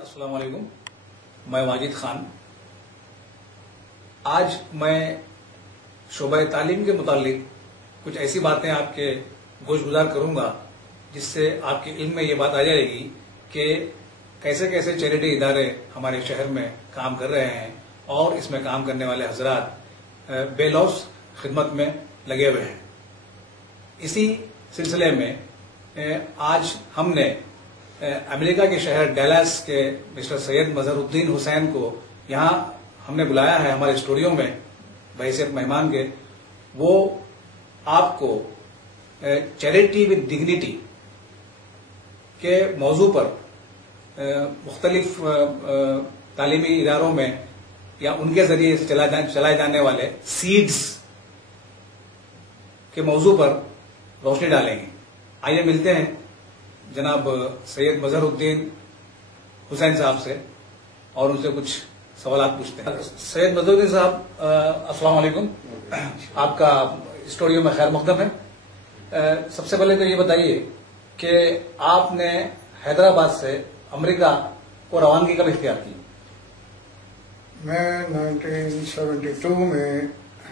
السلام علیکم. میں واجد خان. آج میں شعبہ تعلیم کے متعلق کچھ ایسی باتیں آپ کے گوش گزار کروں گا جس سے آپ کے علم میں یہ بات آ جائے گی کہ کیسے کیسے چیریٹی ادارے ہمارے شہر میں کام کر رہے ہیں اور اس میں کام کرنے والے حضرات بے لوث خدمت میں لگے ہوئے ہیں. اسی سلسلے میں آج ہم نے امریکہ کے شہر ڈیلاس کے مسٹر سید مظہر الدین حسین کو یہاں ہم نے بلایا ہے ہمارے اسٹوڈیو میں بحیثیت مہمان کے. وہ آپ کو چیریٹی ود ڈگنیٹی کے موضوع پر مختلف تعلیمی اداروں میں یا ان کے ذریعے سے چلائے جانے والے سیڈز کے موضوع پر روشنی ڈالیں گے. آئیے ملتے ہیں جناب سید مظہر الدین حسین صاحب سے اور ان سے کچھ سوالات پوچھتے ہیں. سید مظہر الدین صاحب السلام علیکم. آپ کا اسٹوڈیو میں خیر مقدم ہے. سب سے پہلے تو یہ بتائیے کہ آپ نے حیدرآباد سے امریکہ کو روانگی کب اختیار کی؟ میں 1972 میں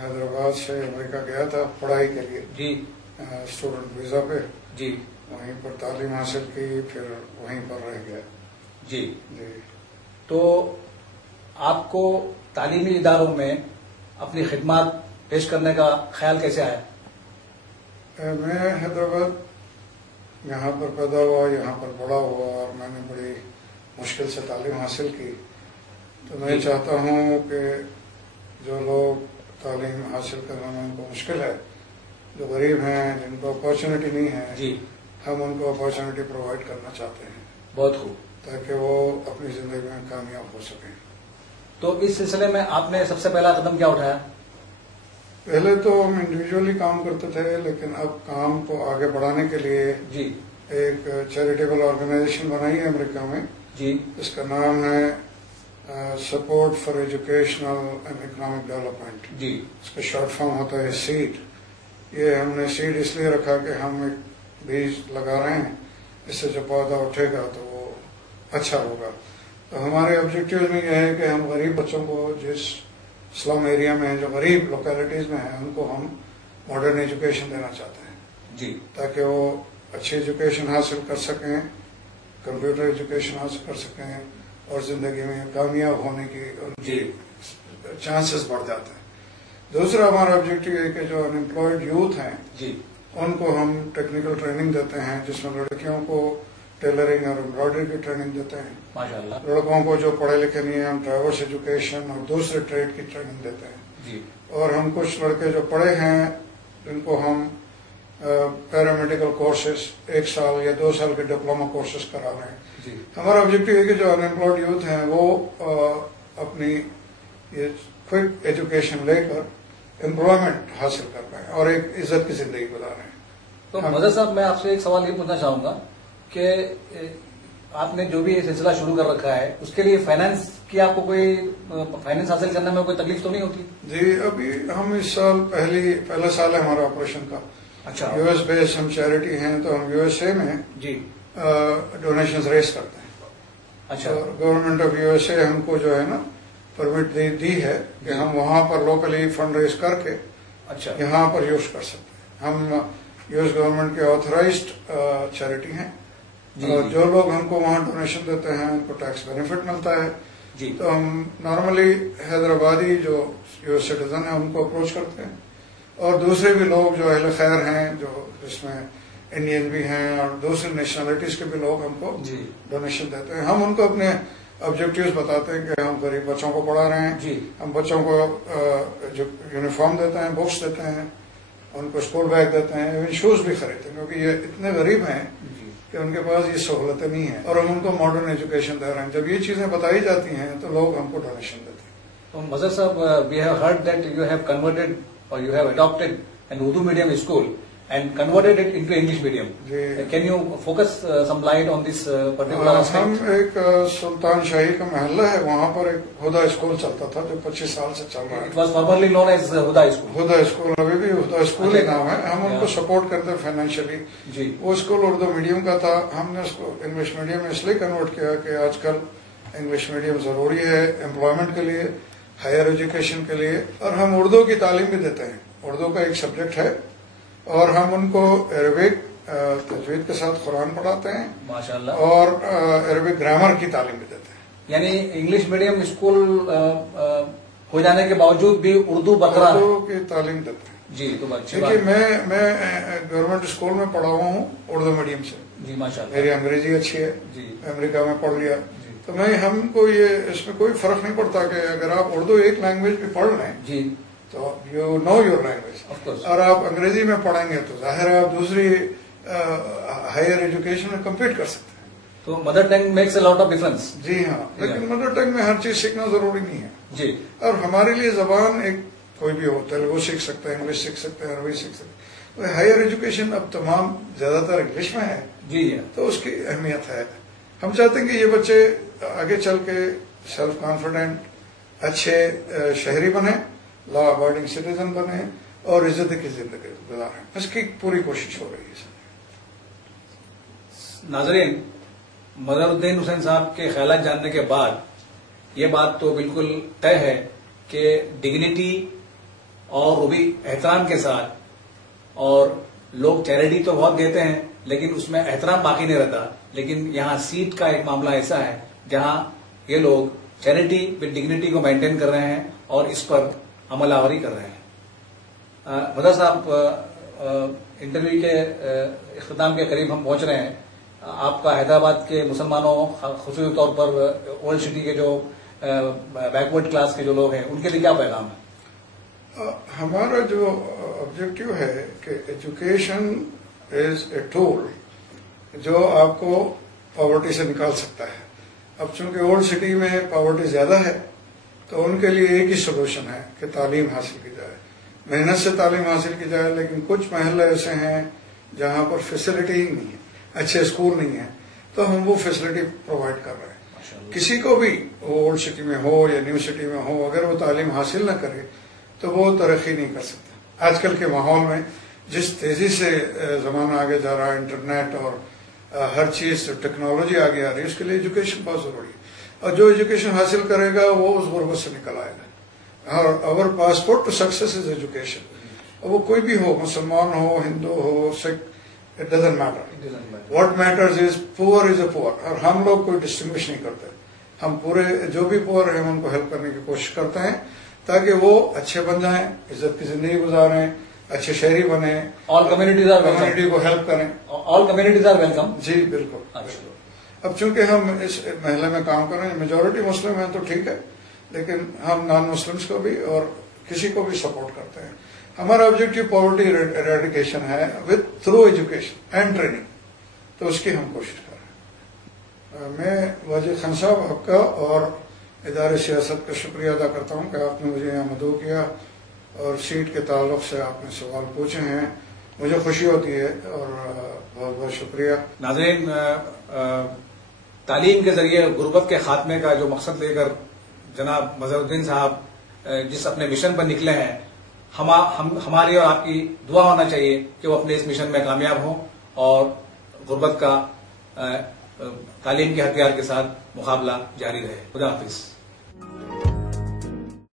حیدرآباد سے امریکہ گیا تھا پڑھائی کے لیے. جی. اسٹوڈنٹ ویزا پہ. جی. وہیں پر تعلیم حاصل کی, پھر وہیں پر رہ گیا. جی. جی. تو آپ کو تعلیمی اداروں میں اپنی خدمات پیش کرنے کا خیال کیسے آیا؟ میں حیدرآباد یہاں پر پیدا ہوا, یہاں پر بڑا ہوا اور میں نے بڑی مشکل سے تعلیم حاصل کی. تو میں چاہتا ہوں کہ جو لوگ تعلیم حاصل کرنے میں ان کو مشکل ہے, جو غریب ہیں, جن کو اپارچونیٹی نہیں ہے, جی, ہم ان کو اپارچونیٹی پرووائڈ کرنا چاہتے ہیں. بہت خوب. تاکہ وہ اپنی زندگی میں کامیاب ہو سکیں. تو اس سلسلے میں آپ نے سب سے پہلا قدم کیا اٹھایا؟ پہلے تو ہم انڈیویجولی کام کرتے تھے, لیکن اب کام کو آگے بڑھانے کے لیے جی ایک چیریٹیبل آرگنائزیشن بنائی ہے امریکہ میں. جی. اس کا نام ہے support for educational and economic development. جی. اس کا شارٹ فارم ہوتا ہے سیڈ. یہ ہم نے سیڈ اس لیے رکھا کہ ہم ایک بیج لگا رہے ہیں, اس سے جو پودا اٹھے گا تو وہ اچھا ہوگا. تو ہمارے آبجیکٹیو میں یہ ہے کہ ہم غریب بچوں کو جس اسلم ایریا میں جو غریب لوکیلٹیز میں ہیں ان کو ہم ماڈرن ایجوکیشن دینا چاہتے ہیں. جی. تاکہ وہ اچھی ایجوکیشن حاصل کر سکیں, کمپیوٹر ایجوکیشن حاصل کر سکیں اور زندگی میں کامیاب ہونے کی ان کی چانسز بڑھ جاتے ہیں. دوسرا ہمارا آبجیکٹو ہے کہ جو انمپلائڈ یوتھ ہیں جی ان کو ہم ٹیکنیکل ٹریننگ دیتے ہیں, جس میں لڑکیوں کو ٹیلرنگ اور امبرائڈری کی ٹریننگ دیتے ہیں. ماشاءاللہ. لڑکوں کو جو پڑھے لکھے نہیں ہیں ہم ڈرائیورس ایجوکیشن اور دوسرے ٹریڈ کی ٹریننگ دیتے ہیں. جی. اور ہم کچھ لڑکے جو پڑھے ہیں ان کو ہم پیرامیڈیکل کورسز 1 سال یا 2 سال کے ڈپلوما کورسز کرا رہے ہیں. جی. ہمارا آبجیکٹو ہے کہ جو انمپلائڈ یوتھ ہیں وہ اپنی یہ کوئک ایجوکیشن لے کر امپلائمنٹ حاصل کر رہے ہیں اور ایک عزت کی زندگی گزار رہے ہیں. تو مظہر صاحب میں آپ سے ایک سوال یہ پوچھنا چاہوں گا کہ آپ نے جو بھی یہ سلسلہ شروع کر رکھا ہے اس کے لیے فائنانس کی آپ کو کوئی فائنانس حاصل کرنے میں کوئی تکلیف تو نہیں ہوتی؟ جی, ابھی ہم اس سال پہلا سال ہے ہمارا آپریشن کا. اچھا. یو ایس بیس ہم چیریٹی ہیں تو ہم یو ایس اے میں جی ڈونیشنز ریز کرتے ہیں. اچھا. Government of U S A ہم کو جو ہے نا پرمٹ دی ہے کہ ہم وہاں پر لوکلی فنڈ ریز کر کے اچھا یہاں پر یوز کر سکتے ہیں. ہم یو ایس گورنمنٹ کے آتھرائزڈ چیریٹی ہیں. اور جو لوگ ہم کو وہاں ڈونیشن دیتے ہیں ان کو ٹیکس بینیفٹ ملتا ہے. جی. تو ہم نارملی حیدرآبادی جو یو ایس سٹیزن ہیں ان کو اپروچ کرتے ہیں اور دوسرے بھی لوگ جو اہل خیر ہیں جو جس میں انڈین بھی ہیں اور دوسری نیشنلٹیز کے بھی لوگ ہم کو ڈونیشن دیتے ہیں. ہم ان کو اپنے آبجیکٹیوز بتاتے ہیں کہ ہم غریب بچوں کو پڑھا رہے ہیں. جی. ہم بچوں کو جو یونیفارم دیتے ہیں, بکس دیتے ہیں, ان کو اسکول بیگ دیتے ہیں, ایون شوز بھی خریدتے ہیں کیونکہ یہ اتنے غریب ہیں کہ ان کے پاس یہ سہولتیں نہیں ہیں اور ہم ان کو ماڈرن ایجوکیشن دے رہے ہیں. جب یہ چیزیں بتائی جاتی ہیں تو لوگ ہم کو ڈونیشن دیتے ہیں. تو مظہر صاحب, we have heard that you have converted or you have adopted an Urdu medium school and converted it into English medium. Can you focus some light on this particular aspect? ہم ایک سلطان شاہی کا محلہ ہے, وہاں پر ایک ہدا اسکول چلتا تھا جو 25 سال سے چل رہا ہے. It was formerly known as Huda school. Huda school ابھی بھی ہدا اسکول ہی نام ہے. ہم ان کو سپورٹ کرتے ہیں فائنینشلی. جی. وہ اسکول اردو میڈیم کا تھا, ہم نے اس کو انگلش میڈیم میں اس لیے کنورٹ کیا کہ آج کل انگلش میڈیم ضروری ہے امپلائمنٹ کے لیے، ہائر ایجوکیشن کے لیے، اور ہم اردو کی تعلیم بھی دیتے ہیں. اردو کا ایک سبجیکٹ ہے اور ہم ان کو عربک تجوید کے ساتھ قرآن پڑھاتے ہیں ماشاءاللہ، اور عربک گرامر کی تعلیم بھی دیتے ہیں. یعنی انگلش میڈیم اسکول ہو جانے کے باوجود بھی اردو برقرار ہے. اردو کی تعلیم دیتے ہیں. جی تو اچھی بات. دیکھیے میں گورنمنٹ اسکول میں پڑھا ہوا ہوں اردو میڈیم سے. جی ماشاءاللہ. میری انگریزی اچھی ہے. جی. امریکہ میں پڑھ لیا. جی. تو ہم کو یہ اس میں کوئی فرق نہیں پڑتا کہ اگر آپ اردو ایک لینگویج بھی پڑھ لیں جی تو یو نو یور لینگویج، اور آپ انگریزی میں پڑھیں گے تو ظاہر ہے آپ دوسری ہائر ایجوکیشن میں کمپیٹ کر سکتے ہیں. تو mother tongue makes a lot of difference. جی ہاں، لیکن مدر ٹنگ میں ہر چیز سیکھنا ضروری نہیں ہے. جی. اور ہمارے لیے زبان ایک کوئی بھی ہو، تیلگو سیکھ سکتے ہیں، انگلش سیکھ سکتے ہیں، عربی سیکھ سکتے ہیں. ہائر ایجوکیشن اب تمام زیادہ تر انگلش میں ہے. جی. تو اس کی اہمیت ہے. ہم چاہتے ہیں کہ یہ بچے آگے چل کے سیلف کانفیڈنٹ اچھے شہری بنے، لا ابائڈنگ سٹیزن بنے اور عزت کی زندگی گزاریں. اس کی پوری کوشش ہو رہی ہے. ناظرین، مظہر الدین حسین صاحب کے خیالات جاننے کے بعد یہ بات تو بالکل طے ہے کہ ڈگنیٹی اور وہ بھی احترام کے ساتھ، اور لوگ چیریٹی تو بہت دیتے ہیں لیکن اس میں احترام باقی نہیں رہتا. لیکن یہاں سیٹ کا ایک معاملہ ایسا ہے جہاں یہ لوگ چیریٹی ود ڈگنیٹی کو مینٹین کر رہے ہیں اور اس پر عمل آوری کر رہے ہیں. مظہر صاحب، انٹرویو کے اختتام کے قریب ہم پہنچ رہے ہیں. آپ کا حیدرآباد کے مسلمانوں، خصوصی طور پر اولڈ سٹی کے جو بیکورڈ کلاس کے جو لوگ ہیں، ان کے لیے کیا پیغام ہے؟ ہمارا جو آبجیکٹو ہے کہ ایجوکیشن از اے ٹول جو آپ کو پاورٹی سے نکال سکتا ہے. اب چونکہ اولڈ سٹی میں پاورٹی زیادہ ہے تو ان کے لیے ایک ہی سولوشن ہے کہ تعلیم حاصل کی جائے، محنت سے تعلیم حاصل کی جائے. لیکن کچھ محلے ایسے ہیں جہاں پر فیسلٹی ہی نہیں ہے، اچھے اسکول نہیں ہیں، تو ہم وہ فیسلٹی پرووائڈ کر رہے ہیں. کسی کو بھی اولڈ سٹی میں ہو یا نیو سٹی میں ہو، اگر وہ تعلیم حاصل نہ کرے تو وہ ترقی نہیں کر سکتا. آج کل کے ماحول میں جس تیزی سے زمانہ آگے جا رہا ہے، انٹرنیٹ اور ہر چیز ٹیکنالوجی آگے آ رہی ہے، اس کے لیے ایجوکیشن بہت ضروری ہے. اور جو ایجوکیشن حاصل کرے گا وہ اس غربت سے نکل آئے گا. اور our passport to success is education. وہ کوئی بھی ہو، مسلمان ہو، ہندو ہو، سکھ، it doesn't matter. What matters is poor is اے پور. اور ہم لوگ کوئی ڈسٹنگوش نہیں کرتے. ہم پورے جو بھی پور ہیں ان کو ہیلپ کرنے کی کوشش کرتے ہیں تاکہ وہ اچھے بن جائیں، عزت کی زندگی گزاریں، اچھے شہری بنے. آل کمیونٹیز آر ویلکم. کمیونٹی کو ہیلپ کریں. آل کمیونٹیز آر ویلکم. جی بالکل. اب چونکہ ہم اس محلے میں کام کر رہے ہیں، میجورٹی مسلم ہیں تو ٹھیک ہے، لیکن ہم نان مسلمس کو بھی اور کسی کو بھی سپورٹ کرتے ہیں. ہمارا آبجیکٹو پاورٹی ایریڈیکیشن ہے with through education and training. تو اس کی ہم کوشش کر رہے ہیں. میں واجد خان صاحب آپ کا اور ادارے سیاست کا شکریہ ادا کرتا ہوں کہ آپ نے مجھے یہاں مدعو کیا اور سیٹ کے تعلق سے آپ نے سوال پوچھے ہیں. مجھے خوشی ہوتی ہے اور بہت بہت شکریہ. ناظرین، تعلیم کے ذریعے غربت کے خاتمے کا جو مقصد لے کر جناب مظہر الدین صاحب جس اپنے مشن پر نکلے ہیں، ہماری اور آپ کی دعا ہونا چاہیے کہ وہ اپنے اس مشن میں کامیاب ہوں اور غربت کا تعلیم کے ہتھیار کے ساتھ مقابلہ جاری رہے. خدا حافظ.